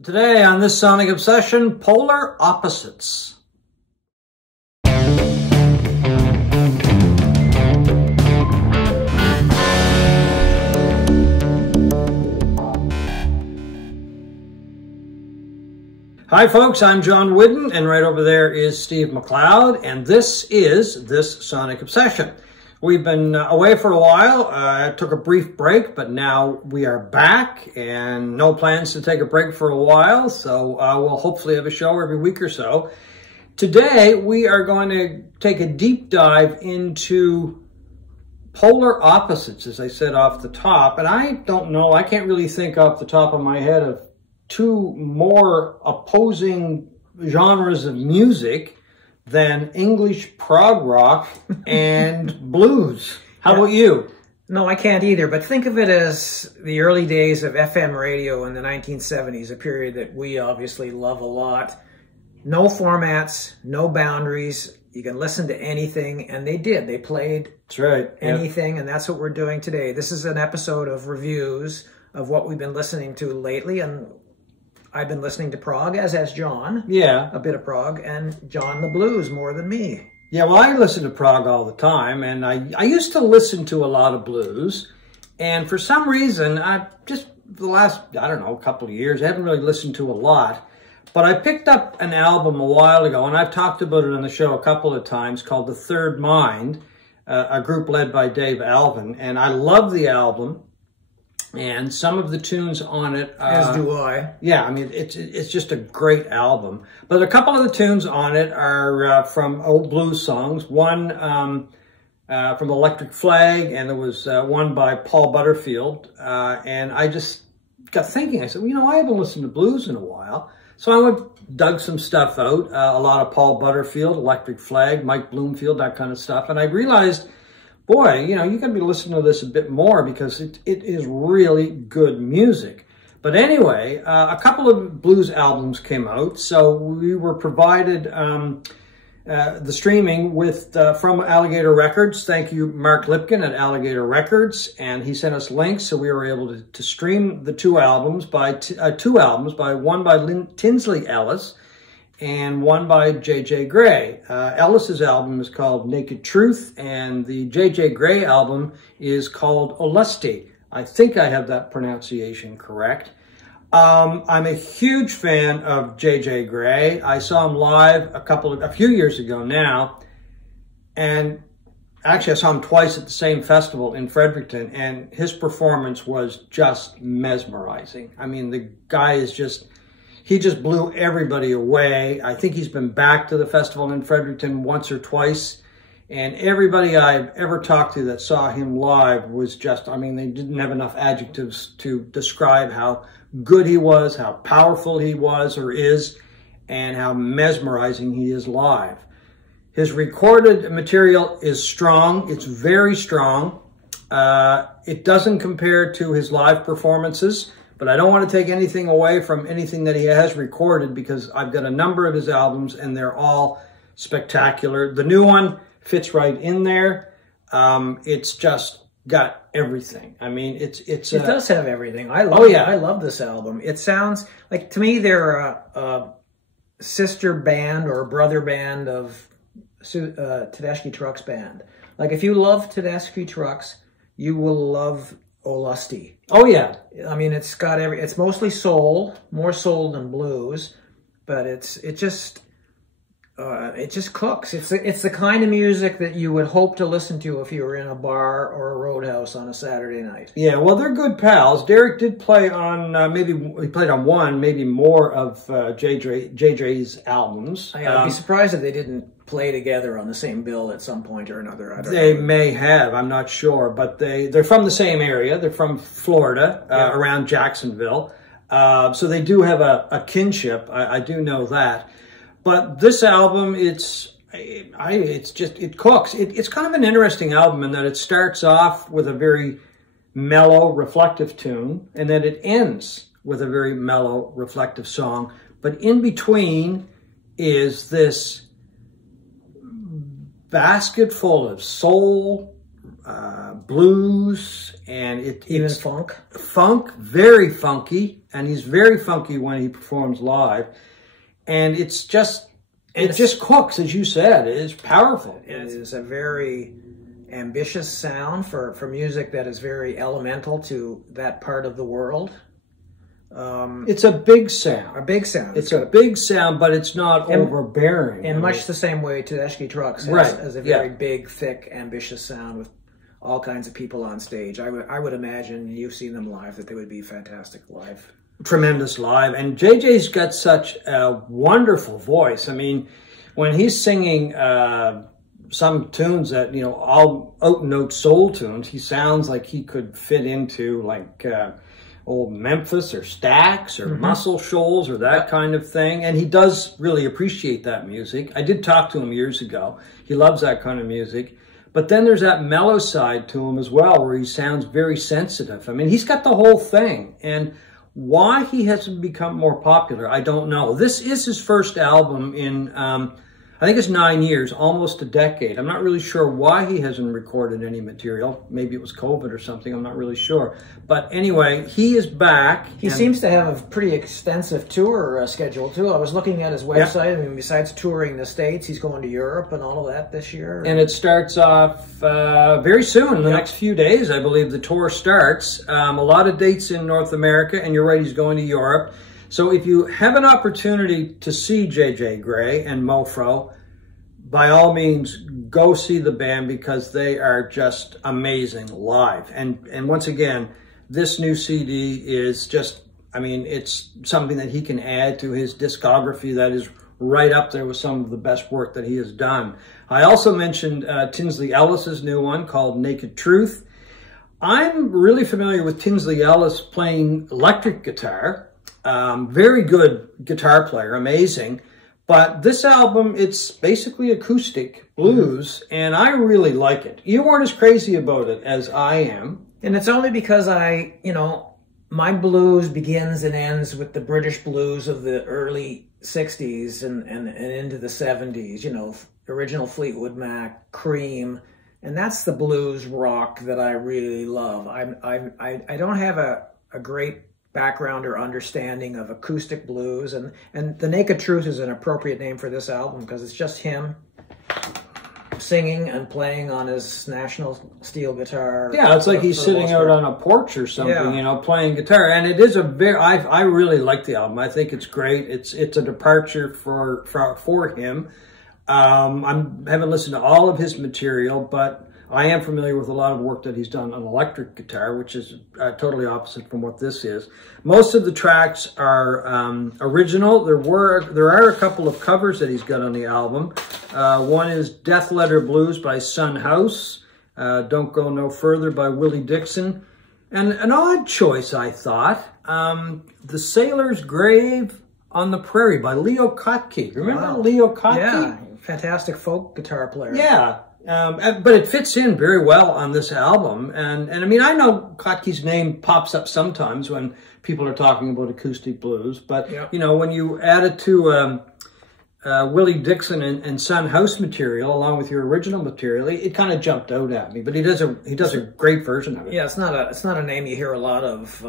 Today on this Sonic Obsession, polar opposites. Hi folks, I'm John Whidden, and right over there is Steve McLeod, and this is This Sonic Obsession. We've been away for a while. I took a brief break, but now we are back, and no plans to take a break for a while, so we'll hopefully have a show every week or so. Today, we are going to take a deep dive into polar opposites, as I said off the top, and I don't know, I can't really think off the top of my head of two more opposing genres of music than English prog rock and blues. How about you? No, I can't either, but think of it as the early days of FM radio in the 1970s, a period that we obviously love a lot. No formats, no boundaries. You can listen to anything, and they did. They played That's right. anything, and that's what we're doing today. This is an episode of reviews of what we've been listening to lately, and I've been listening to prog, as has John. Yeah. A bit of prog, and John the blues more than me. Yeah, well, I listen to prog all the time, and I used to listen to a lot of blues, and for some reason, I just, the last, I don't know, couple of years, I haven't really listened to a lot, but I picked up an album a while ago, and I've talked about it on the show a couple of times, called The Third Mind, a group led by Dave Alvin, and I love the album. And some of the tunes on it, As do I. Yeah, I mean, it's just a great album. But a couple of the tunes on it are from old blues songs. One from Electric Flag, and there was one by Paul Butterfield. And I just got thinking, I said, well, you know, I haven't listened to blues in a while. So I went, dug some stuff out, a lot of Paul Butterfield, Electric Flag, Mike Bloomfield, that kind of stuff. And I realized, boy, you know, you got to be listening to this a bit more because it is really good music. But anyway, a couple of blues albums came out, so we were provided the streaming with from Alligator Records. Thank you, Mark Lipkin at Alligator Records, and he sent us links, so we were able to stream the two albums by one by Tinsley Ellis and one by JJ Grey. Ellis's album is called Naked Truth, and the JJ Grey album is called Olustee. I think I have that pronunciation correct. I'm a huge fan of JJ Grey. I saw him live a few years ago now, and actually I saw him twice at the same festival in Fredericton, and his performance was just mesmerizing. I mean, the guy is he just blew everybody away. I think he's been back to the festival in Fredericton once or twice. And everybody I've ever talked to that saw him live was just, I mean, they didn't have enough adjectives to describe how good he was, how powerful he was or is, and how mesmerizing he is live. His recorded material is strong. It's very strong. It doesn't compare to his live performances. But I don't want to take anything away from anything that he has recorded because I've got a number of his albums and they're all spectacular. The new one fits right in there. It's just got everything. I mean, it does have everything. I love this album. It sounds like, to me, they're a sister band or a brother band of Tedeschi Trucks band. Like, if you love Tedeschi Trucks, you will love Olustee. Oh yeah. I mean, it's got it's mostly soul, more soul than blues, but it just cooks. It's the kind of music that you would hope to listen to if you were in a bar or a roadhouse on a Saturday night. Yeah, well, they're good pals. Derek did play on he played on one, maybe more of JJ's albums. I'd be surprised if they didn't play together on the same bill at some point or another. I don't they know. may have, I'm not sure, but they're from the same area. They're from Florida, around Jacksonville. So they do have a kinship. I do know that. But this album, it cooks. It's kind of an interesting album in that it starts off with a very mellow, reflective tune, and then it ends with a very mellow, reflective song. But in between is this basket full of soul, blues, and even funk. Funk, very funky, and he's very funky when he performs live. And it just cooks, as you said. It is powerful. It is a very ambitious sound for music that is very elemental to that part of the world. It's a big sound. A big sound. It's a big sound, but it's not overbearing. In much the same way Tedeschi Trucks has a very big, thick, ambitious sound with all kinds of people on stage. I would imagine, you've seen them live, that they would be fantastic live. Tremendous live. And JJ's got such a wonderful voice. I mean, when he's singing some tunes that, you know, all out-and-out soul tunes, he sounds like he could fit into like old Memphis or Stax or Muscle Shoals or that kind of thing. And he does really appreciate that music. I did talk to him years ago. He loves that kind of music. But then there's that mellow side to him as well, where he sounds very sensitive. I mean, he's got the whole thing. And why he hasn't become more popular, I don't know. This is his first album in, I think it's 9 years, almost a decade. I'm not really sure why he hasn't recorded any material. Maybe it was COVID or something. I'm not really sure. But anyway, he is back. He seems to have a pretty extensive tour schedule, too. I was looking at his website. I mean, besides touring the States, he's going to Europe and all of that this year. And it starts off very soon. In the next few days, I believe the tour starts. A lot of dates in North America, and you're right, he's going to Europe. So if you have an opportunity to see JJ Grey and Mofro, by all means, go see the band, because they are just amazing live. And once again, this new CD is just, I mean, it's something that he can add to his discography that is right up there with some of the best work that he has done. I also mentioned Tinsley Ellis's new one called Naked Truth. I'm really familiar with Tinsley Ellis playing electric guitar. Very good guitar player, amazing. But this album, it's basically acoustic blues, and I really like it. You weren't as crazy about it as I am. And it's only because my blues begins and ends with the British blues of the early 60s and into the 70s, you know, original Fleetwood Mac, Cream, and that's the blues rock that I really love. I don't have a great background or understanding of acoustic blues, and The Naked Truth is an appropriate name for this album because it's just him singing and playing on his National steel guitar. Yeah, it's like he's sitting out on a porch or something, you know, playing guitar. And it is a very, I really like the album. I think it's great. It's a departure for him. I haven't listened to all of his material, but I am familiar with a lot of work that he's done on electric guitar, which is totally opposite from what this is. Most of the tracks are original. There are a couple of covers that he's got on the album. One is Death Letter Blues by Son House, Don't Go No Further by Willie Dixon, and an odd choice, I thought, The Sailor's Grave on the Prairie by Leo Kottke. Remember Leo Kottke? Yeah, fantastic folk guitar player. Yeah. But it fits in very well on this album. And I mean, I know Kottke's name pops up sometimes when people are talking about acoustic blues. But, you know, when you add it to Willie Dixon and Son House material, along with your original material, it kind of jumped out at me. But he does a great version of it. Yeah, it's not a name you hear a lot of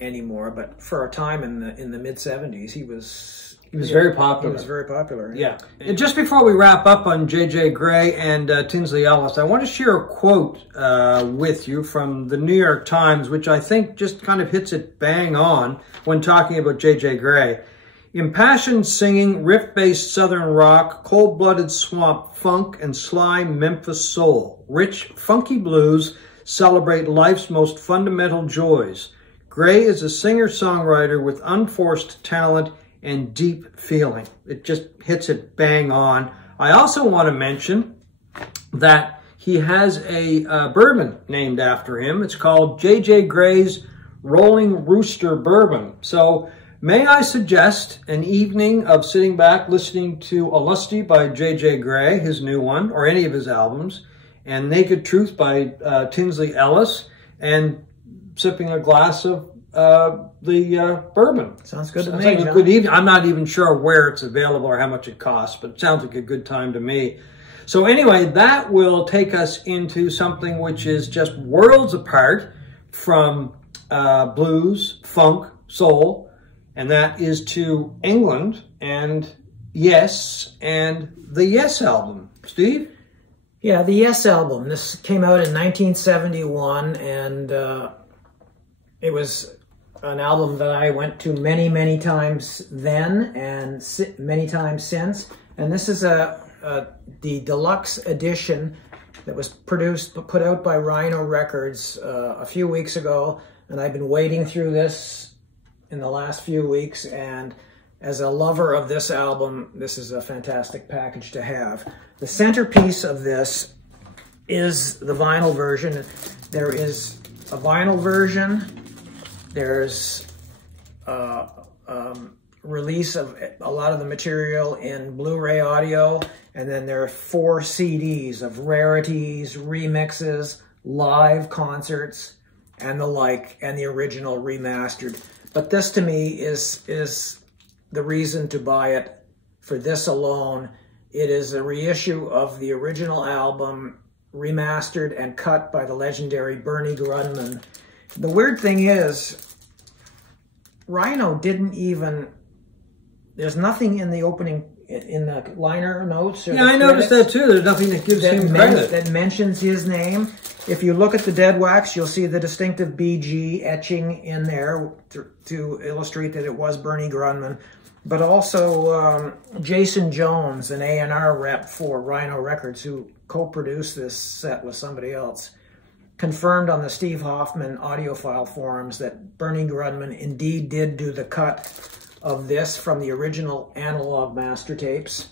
anymore. But for a time in the mid-'70s, he was very popular. He was very popular. Yeah. And just before we wrap up on JJ Grey and Tinsley Ellis, I want to share a quote with you from the New York Times, which I think just kind of hits it bang on when talking about JJ Grey. Impassioned singing, riff-based southern rock, cold-blooded swamp funk, and sly Memphis soul. Rich, funky blues celebrate life's most fundamental joys. Grey is a singer-songwriter with unforced talent and deep feeling. It just hits it bang on. I also want to mention that he has a bourbon named after him. It's called JJ Grey's Rolling Rooster Bourbon. So may I suggest an evening of sitting back listening to Olustee by JJ Grey, his new one, or any of his albums, and Naked Truth by Tinsley Ellis, and sipping a glass of the bourbon. Sounds good to me. Like a good evening. I'm not even sure where it's available or how much it costs, but it sounds like a good time to me. So anyway, that will take us into something which is just worlds apart from blues, funk, soul, and that is to England and Yes and the Yes album. Steve? Yeah, the Yes album. This came out in 1971, and it was an album that I went to many, many times then and many times since. And this is the deluxe edition that was put out by Rhino Records a few weeks ago. And I've been wading through this in the last few weeks. And as a lover of this album, this is a fantastic package to have. The centerpiece of this is the vinyl version. There is a vinyl version. There's release of a lot of the material in Blu-ray audio, and then there are 4 CDs of rarities, remixes, live concerts, and the like, and the original remastered. But this to me is the reason to buy it for this alone. It is a reissue of the original album, remastered and cut by the legendary Bernie Grundman. The weird thing is, Rhino didn't even, there's nothing in the opening, in the liner notes. Or yeah, I noticed that too. There's nothing that gives him credit. That mentions his name. If you look at the dead wax, you'll see the distinctive BG etching in there to illustrate that it was Bernie Grundman. But also Jason Jones, an A&R rep for Rhino Records, who co-produced this set with somebody else, confirmed on the Steve Hoffman audiophile forums that Bernie Grundman indeed did do the cut of this from the original analog master tapes,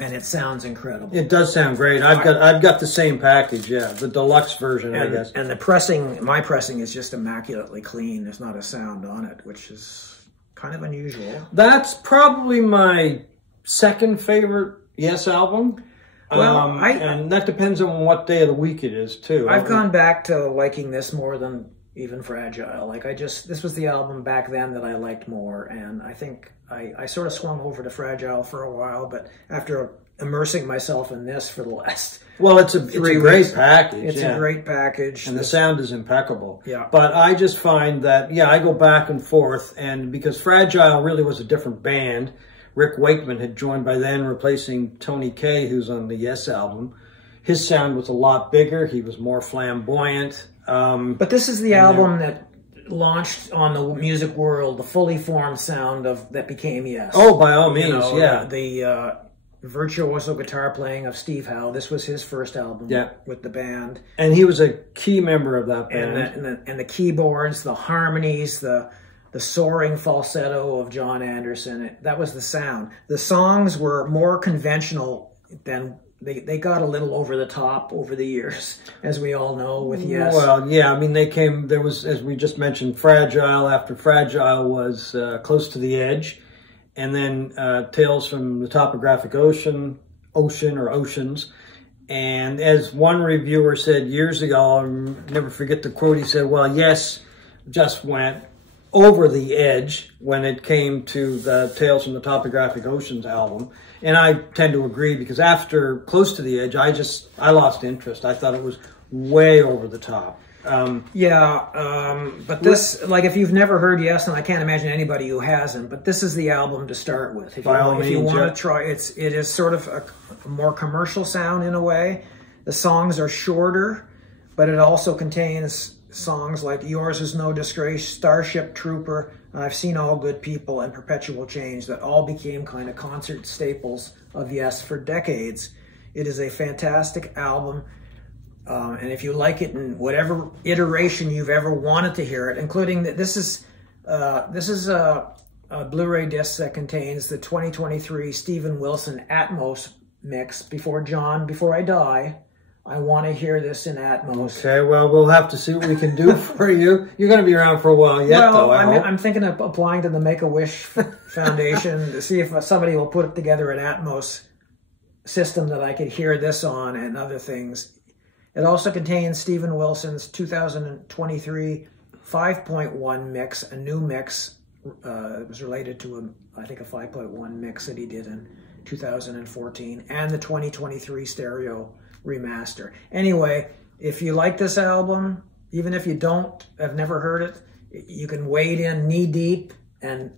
and it sounds incredible. It does sound great. I've got the same package, yeah, the deluxe version, I guess. And the pressing, my pressing is just immaculately clean. There's not a sound on it, which is kind of unusual. That's probably my second favorite Yes album. Well, and that depends on what day of the week it is, too. I've gone back to liking this more than even Fragile. Like, this was the album back then that I liked more, and I think I sort of swung over to Fragile for a while, but after immersing myself in this for the last it's a great package. It's a great package. And the sound is impeccable. Yeah. But I just find that, I go back and forth, and because Fragile really was a different band, Rick Wakeman had joined by then, replacing Tony Kaye, who's on the Yes album. His sound was a lot bigger. He was more flamboyant. But this is the album that launched on the music world the fully formed sound that became Yes. Oh, by all means, The virtuoso guitar playing of Steve Howe. This was his first album with the band. And he was a key member of that band. And the keyboards, the harmonies, the soaring falsetto of John Anderson. That was the sound. The songs were more conventional than... They got a little over the top over the years, as we all know, with Yes. Well, yeah, I mean, there was, as we just mentioned, Fragile. After Fragile was Close to the Edge. And then Tales from the Topographic Ocean or Oceans. And as one reviewer said years ago, I'll never forget the quote, he said, well, Yes just went over the edge when it came to the Tales from the Topographic Oceans album. And I tend to agree, because after Close to the Edge, I lost interest. I thought it was way over the top. But this, like, if you've never heard Yes, and I can't imagine anybody who hasn't, but this is the album to start with. If you want to try, it is sort of a more commercial sound in a way. The songs are shorter, but it also contains songs like Yours Is No Disgrace, Starship Trooper, I've Seen All Good People, and Perpetual Change, that all became kind of concert staples of Yes for decades. It is a fantastic album, and if you like it in whatever iteration you've ever wanted to hear it, including that this is a Blu-ray disc that contains the 2023 Steven Wilson Atmos mix, Before I Die. I want to hear this in Atmos. Okay, well, we'll have to see what we can do for you. You're going to be around for a while yet, though. I'm thinking of applying to the Make-A-Wish Foundation to see if somebody will put together an Atmos system that I could hear this on and other things. It also contains Steven Wilson's 2023 5.1 mix, a new mix. It was related to, I think, a 5.1 mix that he did 2014, and the 2023 stereo remaster. Anyway, if you like this album, even if you have never heard it, you can wade in knee deep and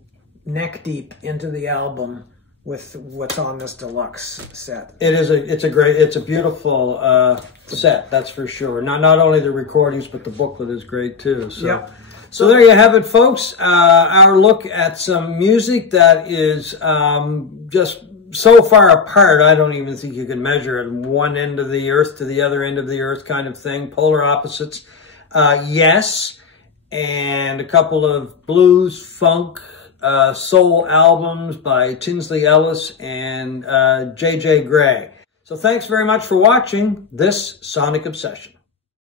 neck deep into the album with what's on this deluxe set. It's a beautiful set, that's for sure. Not only the recordings, but the booklet is great too. So. Yep. So there you have it, folks. Our look at some music that is just so far apart, I don't even think you can measure it. One end of the earth to the other end of the earth kind of thing. Polar opposites. Yes. And a couple of blues, funk, soul albums by Tinsley Ellis and JJ Grey. So thanks very much for watching this Sonic Obsession.